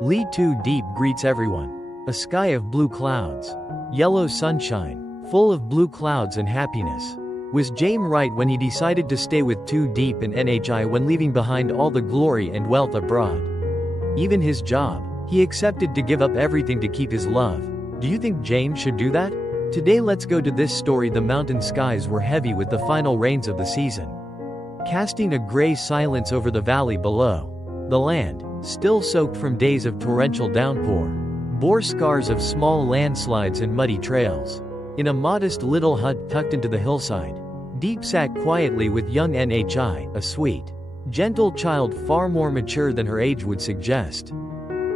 Lytudiep greets everyone. A sky of blue clouds. Yellow sunshine, full of blue clouds and happiness. Was James right when he decided to stay with Diep and Nhi when leaving behind all the glory and wealth abroad? Even his job, he accepted to give up everything to keep his love. Do you think James should do that? Today let's go to this story. The mountain skies were heavy with the final rains of the season, casting a gray silence over the valley below. The land, still soaked from days of torrential downpour, bore scars of small landslides and muddy trails. In a modest little hut tucked into the hillside, Diep sat quietly with young Nhi, a sweet, gentle child far more mature than her age would suggest.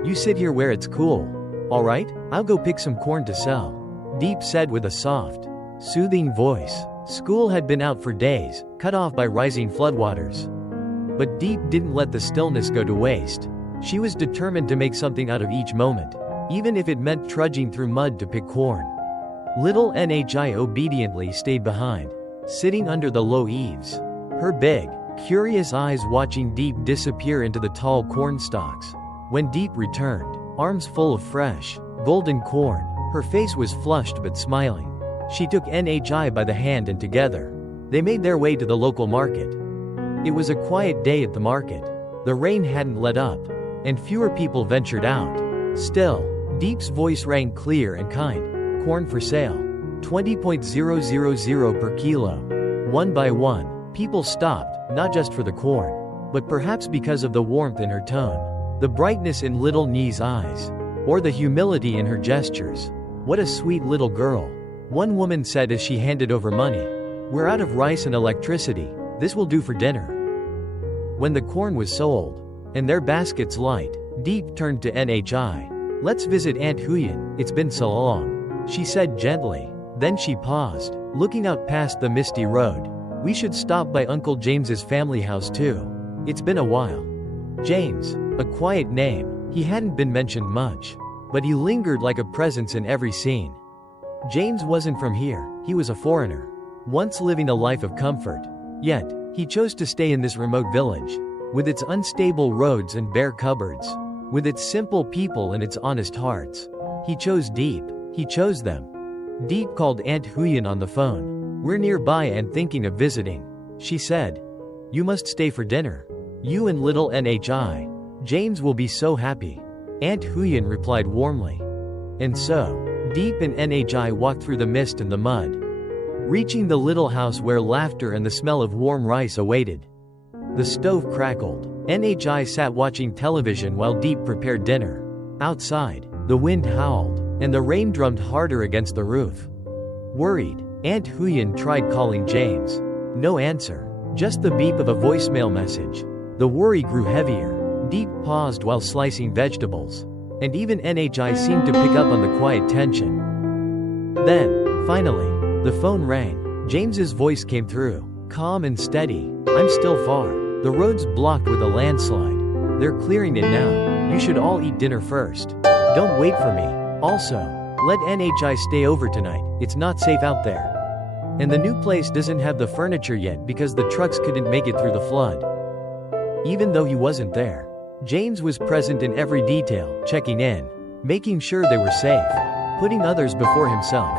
"You sit here where it's cool. All right, I'll go pick some corn to sell," Diep said with a soft, soothing voice. School had been out for days, cut off by rising floodwaters. But Diep didn't let the stillness go to waste. She was determined to make something out of each moment, even if it meant trudging through mud to pick corn. Little Nhi obediently stayed behind, sitting under the low eaves, her big, curious eyes watching Diep disappear into the tall corn stalks. When Diep returned, arms full of fresh, golden corn, her face was flushed but smiling. She took Nhi by the hand and together, they made their way to the local market. It was a quiet day at the market. The rain hadn't let up, and fewer people ventured out. Still, Diep's voice rang clear and kind. "Corn for sale. 20.000 per kilo." One by one, people stopped, not just for the corn, but perhaps because of the warmth in her tone, the brightness in little Nhi's eyes, or the humility in her gestures. "What a sweet little girl," one woman said as she handed over money. "We're out of rice and electricity. This will do for dinner." When the corn was sold, and their baskets light, Diep turned to Nhi. "Let's visit Aunt Huyen, it's been so long," she said gently. Then she paused, looking out past the misty road. "We should stop by Uncle James's family house too. It's been a while." James, a quiet name, he hadn't been mentioned much, but he lingered like a presence in every scene. James wasn't from here, he was a foreigner, once living a life of comfort. Yet, he chose to stay in this remote village, with its unstable roads and bare cupboards, with its simple people and its honest hearts. He chose Diep. He chose them. Diep called Aunt Huyen on the phone. "We're nearby and thinking of visiting," she said. "You must stay for dinner. You and little Nhi. James will be so happy," Aunt Huyen replied warmly. And so, Diep and Nhi walked through the mist and the mud, reaching the little house where laughter and the smell of warm rice awaited. The stove crackled. Nhi sat watching television while Diep prepared dinner. Outside, the wind howled, and the rain drummed harder against the roof. Worried, Aunt Huyen tried calling James. No answer, just the beep of a voicemail message. The worry grew heavier. Diep paused while slicing vegetables, and even Nhi seemed to pick up on the quiet tension. Then, finally, the phone rang. James's voice came through, calm and steady. "I'm still far. The road's blocked with a landslide. They're clearing it now. You should all eat dinner first. Don't wait for me. Also, let Nhi stay over tonight. It's not safe out there. And the new place doesn't have the furniture yet because the trucks couldn't make it through the flood." Even though he wasn't there, James was present in every detail, checking in, making sure they were safe, putting others before himself.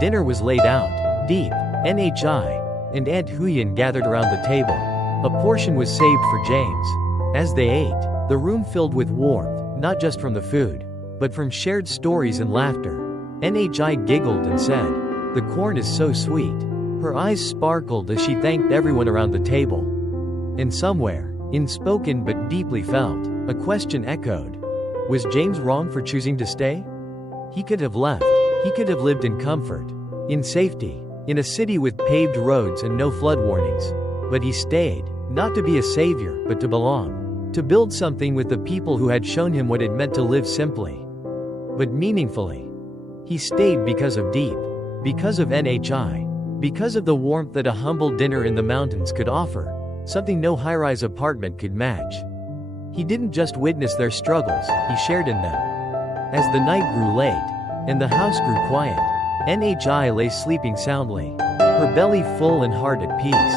Dinner was laid out. Diep, Nhi, and Aunt Huyen gathered around the table. A portion was saved for James. As they ate, the room filled with warmth, not just from the food, but from shared stories and laughter. Nhi giggled and said, "The corn is so sweet." Her eyes sparkled as she thanked everyone around the table. And somewhere, unspoken but deeply felt, a question echoed. Was James wrong for choosing to stay? He could have left. He could have lived in comfort, in safety, in a city with paved roads and no flood warnings. But he stayed, not to be a savior, but to belong, to build something with the people who had shown him what it meant to live simply, but meaningfully. He stayed because of Diep, because of Nhi, because of the warmth that a humble dinner in the mountains could offer, something no high-rise apartment could match. He didn't just witness their struggles, he shared in them. As the night grew late, and the house grew quiet, Nhi lay sleeping soundly, her belly full and heart at peace.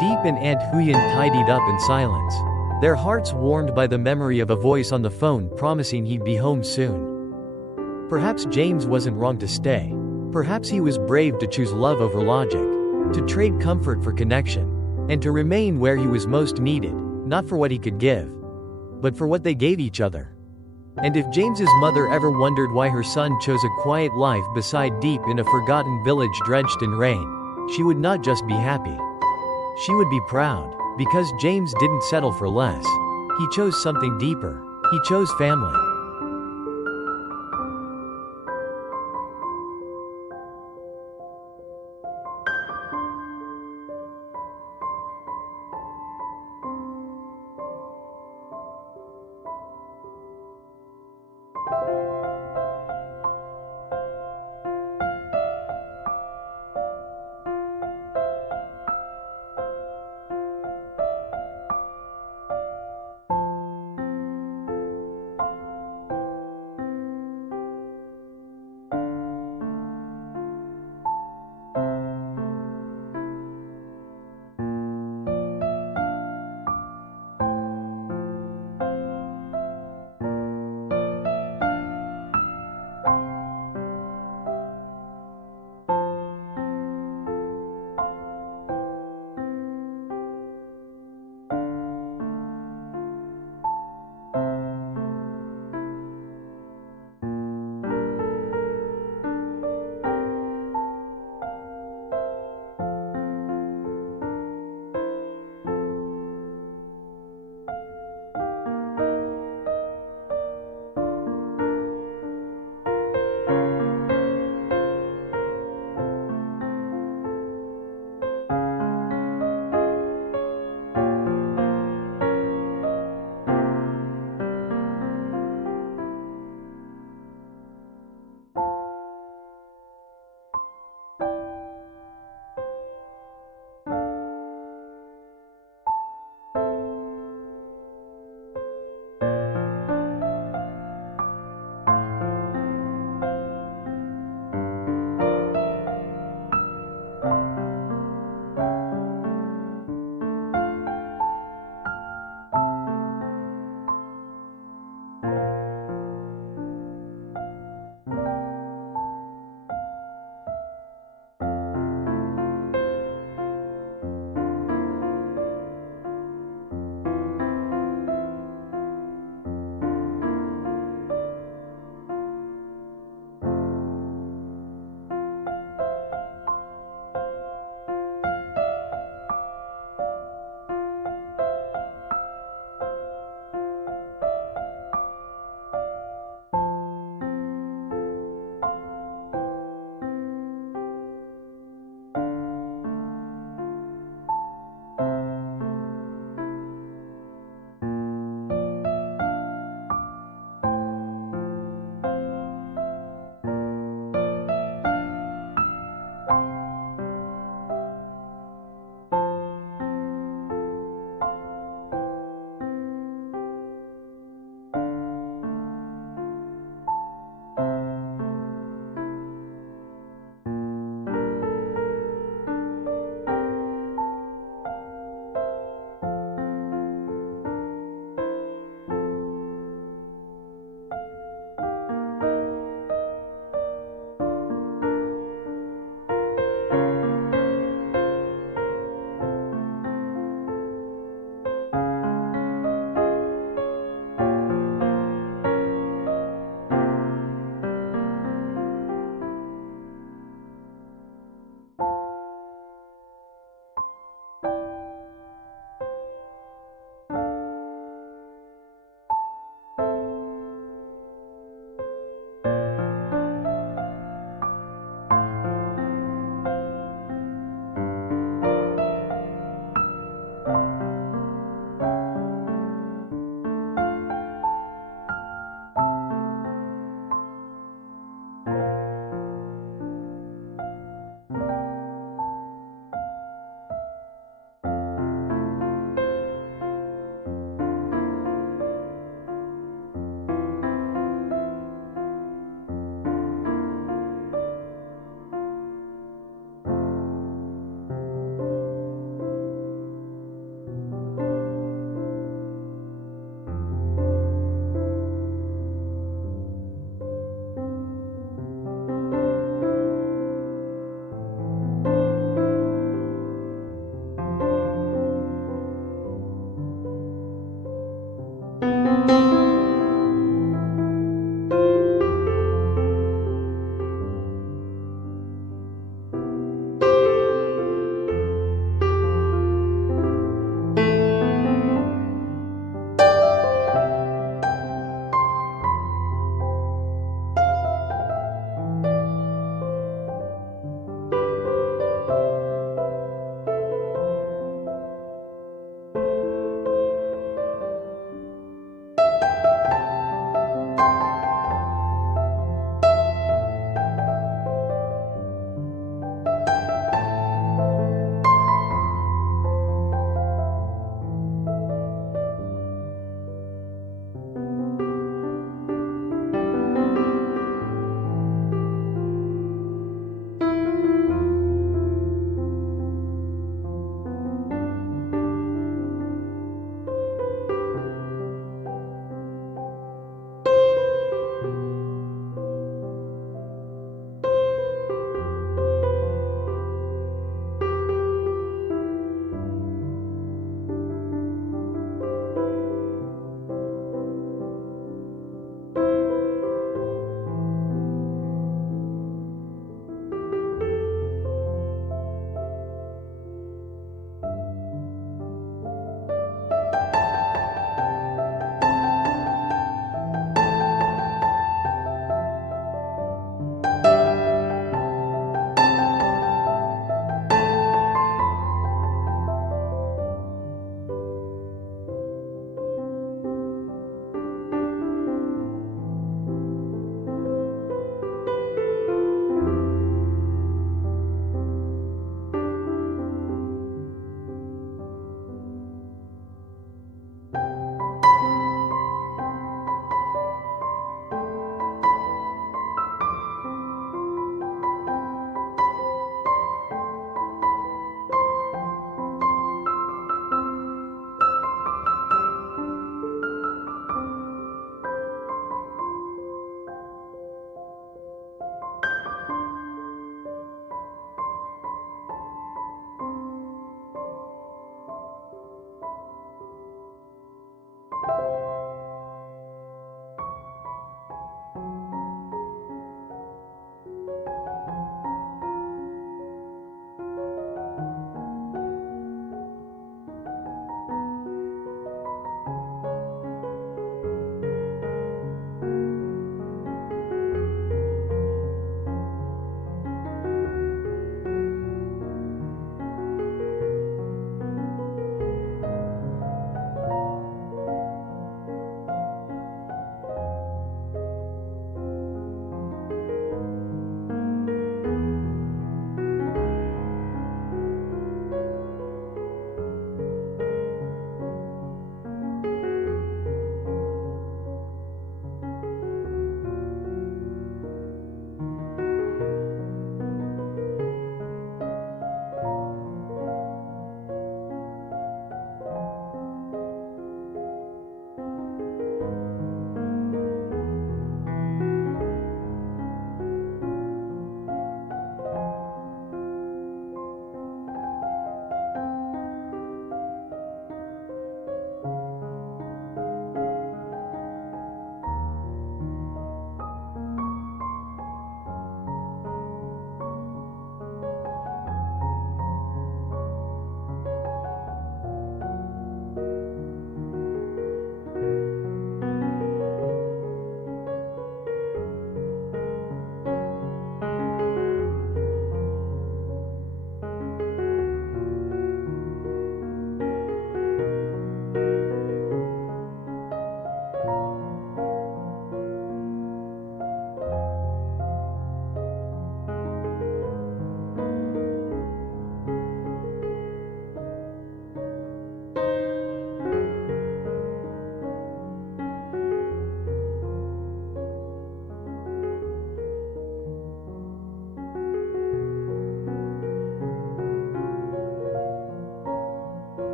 Diep and Aunt Huyen tidied up in silence. their hearts warmed by the memory of a voice on the phone promising he'd be home soon. Perhaps James wasn't wrong to stay. Perhaps he was brave to choose love over logic, to trade comfort for connection, and to remain where he was most needed, not for what he could give, but for what they gave each other. And if James's mother ever wondered why her son chose a quiet life beside Diep in a forgotten village drenched in rain, she would not just be happy. She would be proud, because James didn't settle for less. He chose something deeper. He chose family.